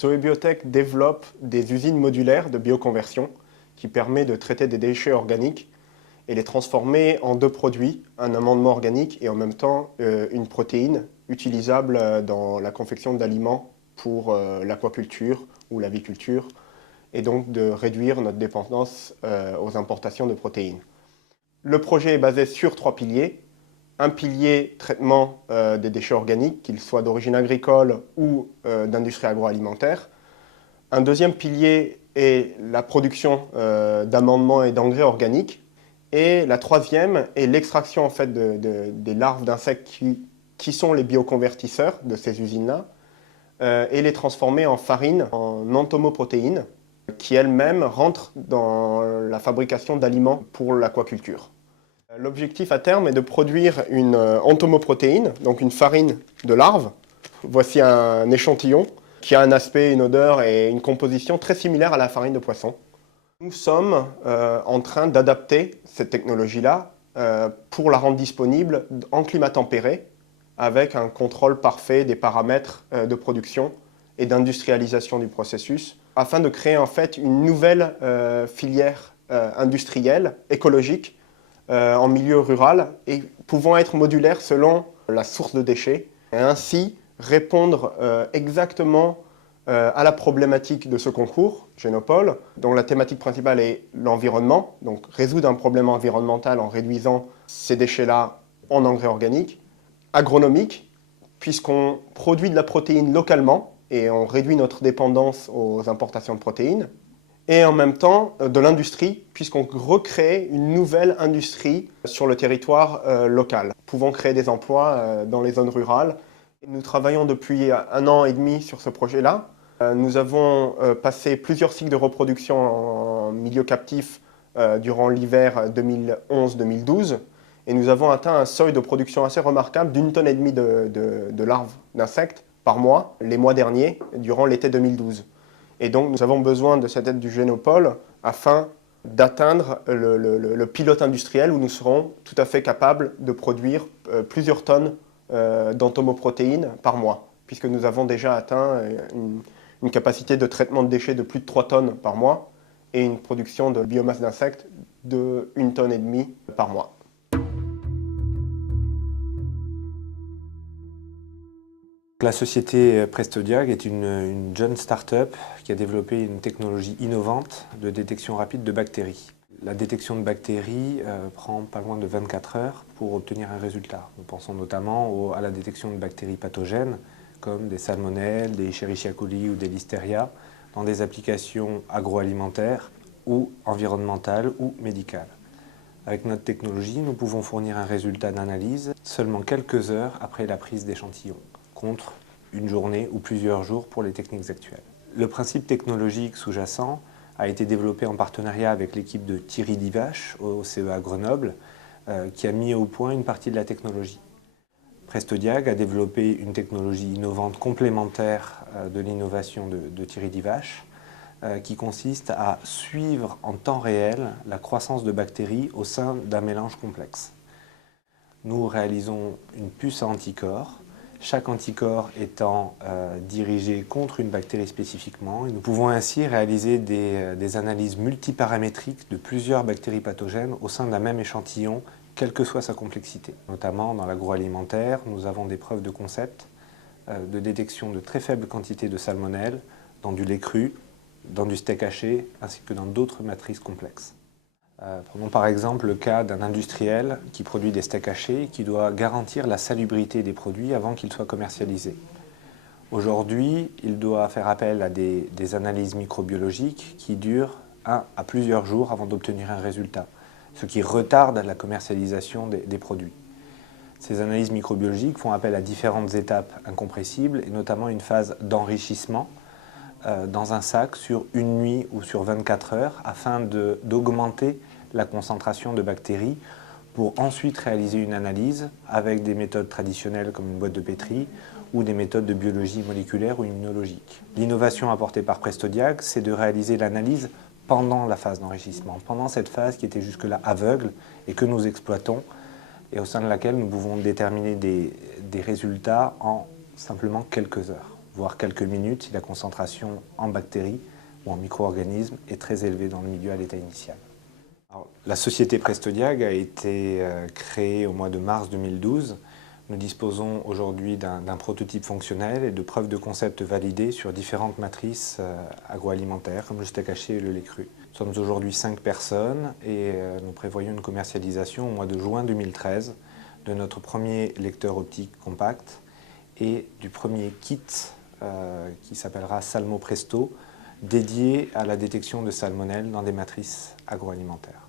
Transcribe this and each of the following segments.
Zoebiotech développe des usines modulaires de bioconversion qui permettent de traiter des déchets organiques et les transformer en deux produits, un amendement organique et en même temps une protéine utilisable dans la confection d'aliments pour l'aquaculture ou l'aviculture, et donc de réduire notre dépendance aux importations de protéines. Le projet est basé sur 3 piliers. Un pilier, traitement des déchets organiques, qu'ils soient d'origine agricole ou d'industrie agroalimentaire. Un deuxième pilier est la production d'amendements et d'engrais organiques. Et la troisième est l'extraction en fait, des larves d'insectes qui sont les bioconvertisseurs de ces usines-là et les transformer en farine, en entomoprotéines, qui elles-mêmes rentrent dans la fabrication d'aliments pour l'aquaculture. L'objectif à terme est de produire une entomoprotéine, donc une farine de larves. Voici un échantillon qui a un aspect, une odeur et une composition très similaire à la farine de poisson. Nous sommes en train d'adapter cette technologie-là pour la rendre disponible en climat tempéré, avec un contrôle parfait des paramètres de production et d'industrialisation du processus, afin de créer en fait une nouvelle filière industrielle, écologique, en milieu rural et pouvant être modulaire selon la source de déchets et ainsi répondre exactement à la problématique de ce concours, Génopole, dont la thématique principale est l'environnement, donc résoudre un problème environnemental en réduisant ces déchets-là en engrais organiques, agronomique, puisqu'on produit de la protéine localement et on réduit notre dépendance aux importations de protéines, et en même temps de l'industrie, puisqu'on recrée une nouvelle industrie sur le territoire local, pouvant créer des emplois dans les zones rurales. Nous travaillons depuis 1 an et demi sur ce projet-là. Nous avons passé plusieurs cycles de reproduction en milieu captif durant l'hiver 2011-2012, et nous avons atteint un seuil de production assez remarquable d'1,5 tonne de larves d'insectes par mois, les mois derniers, durant l'été 2012. Et donc, nous avons besoin de cette aide du Génopole afin d'atteindre le pilote industriel où nous serons tout à fait capables de produire plusieurs tonnes d'entomoprotéines par mois, puisque nous avons déjà atteint une capacité de traitement de déchets de plus de 3 tonnes par mois et une production de biomasse d'insectes de 1,5 tonne par mois. La société Prestodiag est une jeune start-up qui a développé une technologie innovante de détection rapide de bactéries. La détection de bactéries prend pas loin de 24 heures pour obtenir un résultat. Nous pensons notamment à la détection de bactéries pathogènes comme des salmonelles, des Escherichia coli ou des listeria dans des applications agroalimentaires ou environnementales ou médicales. Avec notre technologie, nous pouvons fournir un résultat d'analyse seulement quelques heures après la prise d'échantillons, contre une journée ou plusieurs jours pour les techniques actuelles. Le principe technologique sous-jacent a été développé en partenariat avec l'équipe de Thierry Divache au CEA Grenoble, qui a mis au point une partie de la technologie. Prestodiag a développé une technologie innovante complémentaire de l'innovation de Thierry Divache, qui consiste à suivre en temps réel la croissance de bactéries au sein d'un mélange complexe. Nous réalisons une puce à anticorps, chaque anticorps étant dirigé contre une bactérie spécifiquement, et nous pouvons ainsi réaliser des analyses multiparamétriques de plusieurs bactéries pathogènes au sein d'un même échantillon, quelle que soit sa complexité. Notamment dans l'agroalimentaire, nous avons des preuves de concept de détection de très faibles quantités de salmonelle dans du lait cru, dans du steak haché, ainsi que dans d'autres matrices complexes. Prenons par exemple le cas d'un industriel qui produit des steaks hachés et qui doit garantir la salubrité des produits avant qu'ils soient commercialisés. Aujourd'hui, il doit faire appel à des analyses microbiologiques qui durent 1 à plusieurs jours avant d'obtenir un résultat, ce qui retarde la commercialisation des produits. Ces analyses microbiologiques font appel à différentes étapes incompressibles et notamment une phase d'enrichissement dans un sac sur une nuit ou sur 24 heures afin d'augmenter la concentration de bactéries pour ensuite réaliser une analyse avec des méthodes traditionnelles comme une boîte de pétri ou des méthodes de biologie moléculaire ou immunologique. L'innovation apportée par Prestodiag, c'est de réaliser l'analyse pendant la phase d'enrichissement, pendant cette phase qui était jusque-là aveugle et que nous exploitons et au sein de laquelle nous pouvons déterminer des résultats en simplement quelques heures. voire quelques minutes si la concentration en bactéries ou en micro-organismes est très élevée dans le milieu à l'état initial. Alors, la société Prestodiag a été créée au mois de mars 2012. Nous disposons aujourd'hui d'un prototype fonctionnel et de preuves de concept validées sur différentes matrices agroalimentaires, comme le steak haché et le lait cru. Nous sommes aujourd'hui 5 personnes et nous prévoyons une commercialisation au mois de juin 2013 de notre premier lecteur optique compact et du premier kit qui s'appellera Salmo Presto, dédié à la détection de salmonelle dans des matrices agroalimentaires.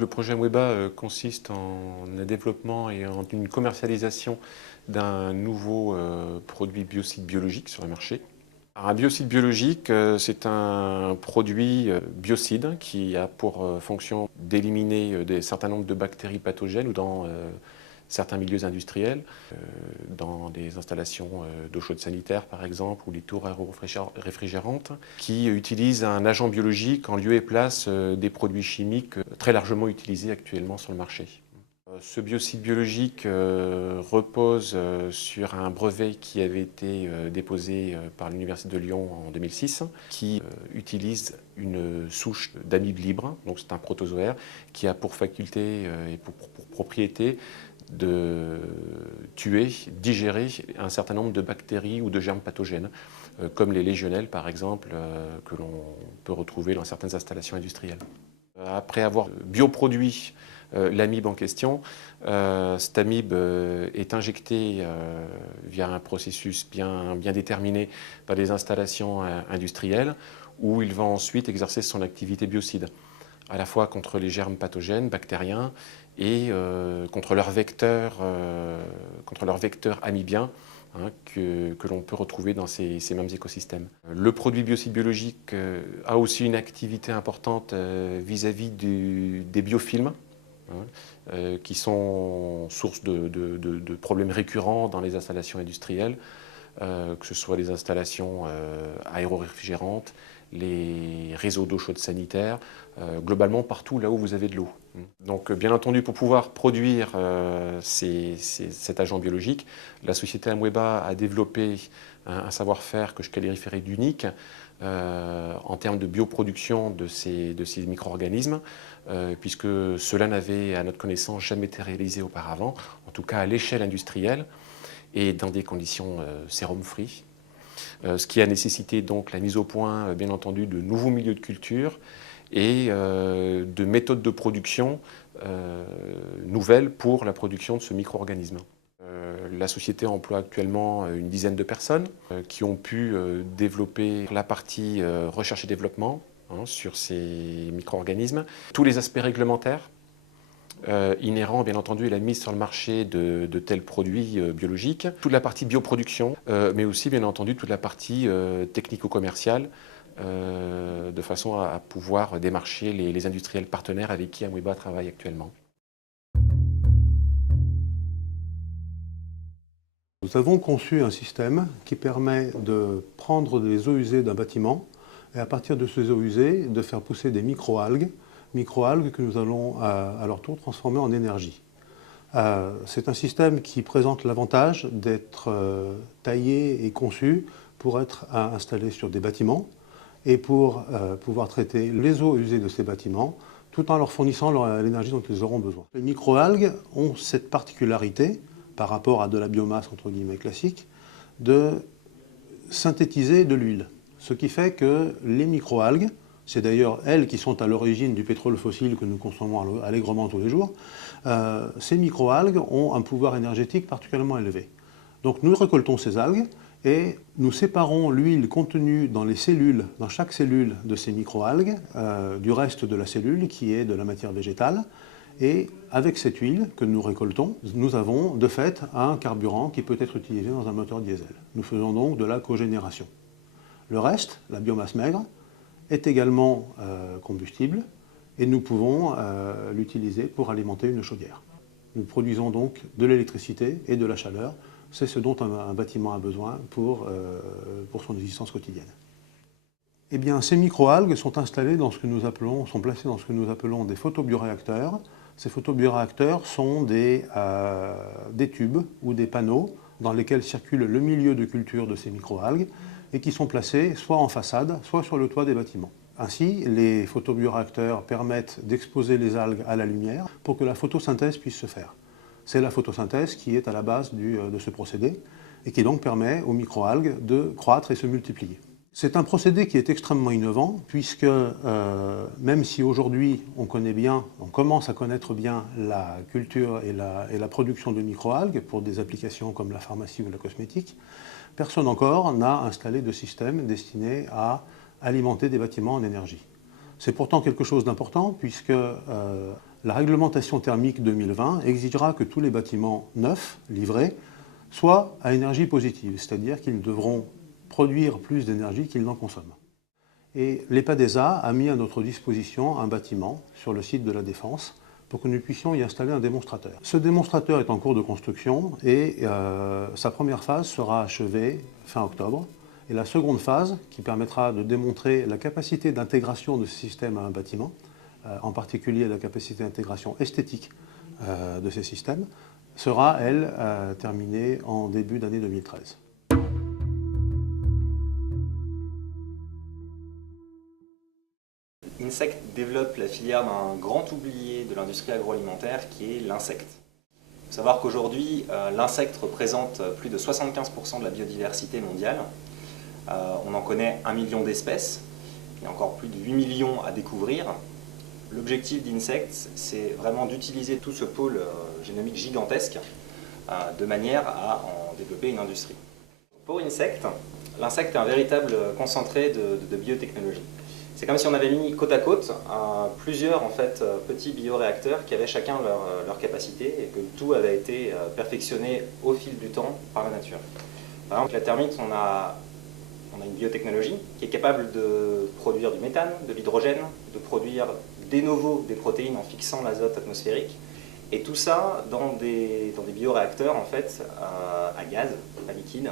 Le projet Amweba consiste en un développement et en une commercialisation d'un nouveau produit biocide biologique sur le marché. Alors, un biocide biologique, c'est un produit biocide qui a pour fonction d'éliminer un certain nombre de bactéries pathogènes ou dans certains milieux industriels, dans des installations d'eau chaude sanitaire par exemple, ou les tours aéro-réfrigérantes, qui utilisent un agent biologique en lieu et place des produits chimiques très largement utilisés actuellement sur le marché. Ce biocide biologique repose sur un brevet qui avait été déposé par l'Université de Lyon en 2006, qui utilise une souche d'amibes libres, donc c'est un protozoaire, qui a pour faculté et pour propriété de tuer, digérer un certain nombre de bactéries ou de germes pathogènes, comme les légionnelles par exemple, que l'on peut retrouver dans certaines installations industrielles. Après avoir bioproduit l'amibe en question, cette amibe est injectée via un processus bien déterminé dans des installations industrielles où il va ensuite exercer son activité biocide, à la fois contre les germes pathogènes, bactériens, et contre leurs vecteurs amibiens, hein, que l'on peut retrouver dans ces mêmes écosystèmes. Le produit biocide biologique a aussi une activité importante vis-à-vis des biofilms, hein, qui sont source de problèmes récurrents dans les installations industrielles, que ce soit les installations aéro-réfrigérantes, les réseaux d'eau chaude sanitaire, globalement partout là où vous avez de l'eau. Donc bien entendu, pour pouvoir produire cet agent biologique, la société Amweba a développé un savoir-faire que je qualifierais d'unique en termes de bioproduction de ces micro-organismes, puisque cela n'avait, à notre connaissance, jamais été réalisé auparavant, en tout cas à l'échelle industrielle et dans des conditions sérum-free. Ce qui a nécessité donc la mise au point, bien entendu, de nouveaux milieux de culture et de méthodes de production nouvelles pour la production de ce micro-organisme. La société emploie actuellement une dizaine de personnes qui ont pu développer la partie recherche et développement, hein, sur ces micro-organismes, tous les aspects réglementaires inhérents bien entendu à la mise sur le marché de tels produits biologiques, toute la partie bioproduction, mais aussi bien entendu toute la partie technico-commerciale, de façon à pouvoir démarcher les industriels partenaires avec qui Amweba travaille actuellement. Nous avons conçu un système qui permet de prendre des eaux usées d'un bâtiment et à partir de ces eaux usées de faire pousser des micro-algues que nous allons à leur tour transformer en énergie. C'est un système qui présente l'avantage d'être taillé et conçu pour être installé sur des bâtiments et pour pouvoir traiter les eaux usées de ces bâtiments tout en leur fournissant l'énergie dont ils auront besoin. Les micro-algues ont cette particularité, par rapport à de la biomasse entre guillemets classique, de synthétiser de l'huile. Ce qui fait que les micro-algues, c'est d'ailleurs elles qui sont à l'origine du pétrole fossile que nous consommons allègrement tous les jours, ces micro-algues ont un pouvoir énergétique particulièrement élevé. Donc nous récoltons ces algues et nous séparons l'huile contenue dans les cellules, dans chaque cellule de ces micro-algues, du reste de la cellule qui est de la matière végétale. Et avec cette huile que nous récoltons, nous avons de fait un carburant qui peut être utilisé dans un moteur diesel. Nous faisons donc de la cogénération. Le reste, la biomasse maigre, est également combustible et nous pouvons l'utiliser pour alimenter une chaudière. Nous produisons donc de l'électricité et de la chaleur. C'est ce dont un bâtiment a besoin pour son existence quotidienne. Eh bien, ces micro-algues sont installées dans ce que nous appelons, sont placées dans ce que nous appelons des photobioréacteurs. Ces photobioréacteurs sont des tubes ou des panneaux dans lesquels circule le milieu de culture de ces microalgues et qui sont placés soit en façade, soit sur le toit des bâtiments. Ainsi, les photobioréacteurs permettent d'exposer les algues à la lumière pour que la photosynthèse puisse se faire. C'est la photosynthèse qui est à la base de ce procédé et qui donc permet aux microalgues de croître et se multiplier. C'est un procédé qui est extrêmement innovant puisque même si aujourd'hui on commence à connaître bien la culture et la production de microalgues pour des applications comme la pharmacie ou la cosmétique, personne encore n'a installé de système destiné à alimenter des bâtiments en énergie. C'est pourtant quelque chose d'important puisque la réglementation thermique 2020 exigera que tous les bâtiments neufs, livrés, soient à énergie positive, c'est-à-dire qu'ils devront produire plus d'énergie qu'ils n'en consomment. Et l'EPADESA a mis à notre disposition un bâtiment sur le site de la Défense pour que nous puissions y installer un démonstrateur. Ce démonstrateur est en cours de construction et sa première phase sera achevée fin octobre. Et la seconde phase, qui permettra de démontrer la capacité d'intégration de ce système à un bâtiment, en particulier la capacité d'intégration esthétique de ces systèmes, sera, elle, terminée en début d'année 2013. Insect développe la filière d'un grand oublié de l'industrie agroalimentaire qui est l'insecte. Il faut savoir qu'aujourd'hui, l'insecte représente plus de 75% de la biodiversité mondiale. On en connaît 1 million d'espèces, il y a encore plus de 8 millions à découvrir. L'objectif d'Insect, c'est vraiment d'utiliser tout ce pôle génomique gigantesque de manière à en développer une industrie. Pour Insect, l'insecte est un véritable concentré de biotechnologie. C'est comme si on avait mis côte à côte plusieurs petits bioréacteurs qui avaient chacun leur capacité et que tout avait été perfectionné au fil du temps par la nature. Par exemple, la termite, on a une biotechnologie qui est capable de produire du méthane, de l'hydrogène, de produire de novo des protéines en fixant l'azote atmosphérique. Et tout ça dans des bioréacteurs à gaz, à liquide,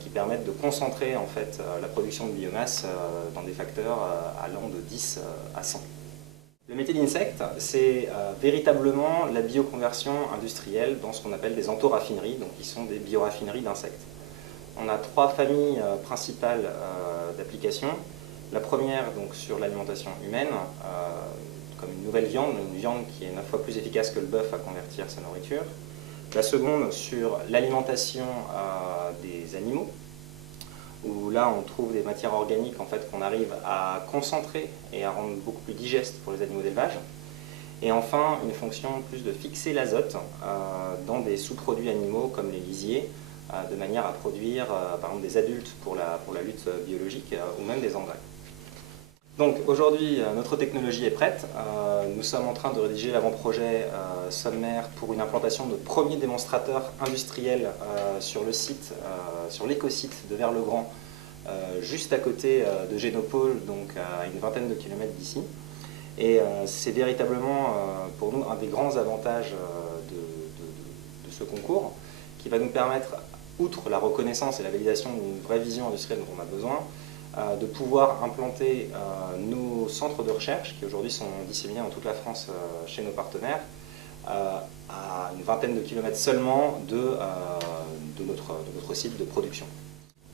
qui permettent de concentrer la production de biomasse dans des facteurs allant de 10 à 100. Le métier d'Insect, c'est véritablement la bioconversion industrielle dans ce qu'on appelle des entoraffineries, donc qui sont des bioraffineries d'insectes. On a 3 familles principales d'applications. La première donc, sur l'alimentation humaine, comme une nouvelle viande, une viande qui est 9 fois plus efficace que le bœuf à convertir sa nourriture. La seconde sur l'alimentation des animaux, où là on trouve des matières organiques qu'on arrive à concentrer et à rendre beaucoup plus digestes pour les animaux d'élevage. Et enfin, une fonction plus de fixer l'azote dans des sous-produits animaux comme les lisiers, de manière à produire par exemple des adultes pour la lutte biologique ou même des engrais. Donc aujourd'hui, notre technologie est prête. Nous sommes en train de rédiger l'avant-projet sommaire pour une implantation de notre premier démonstrateur industriel sur le site, sur l'écosite de Vers-le-Grand, juste à côté de Génopole, donc à une vingtaine de kilomètres d'ici. Et c'est véritablement pour nous un des grands avantages de ce concours, qui va nous permettre, outre la reconnaissance et la validation d'une vraie vision industrielle dont on a besoin, de pouvoir implanter nos centres de recherche, qui aujourd'hui sont disséminés dans toute la France chez nos partenaires, à une vingtaine de kilomètres seulement de notre site de production.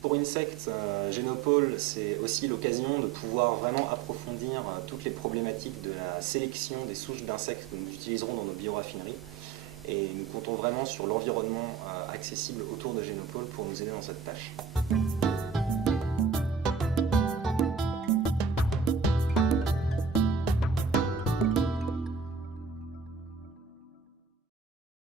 Pour Insect, Génopole, c'est aussi l'occasion de pouvoir vraiment approfondir toutes les problématiques de la sélection des souches d'insectes que nous utiliserons dans nos bioraffineries. Et nous comptons vraiment sur l'environnement accessible autour de Génopole pour nous aider dans cette tâche.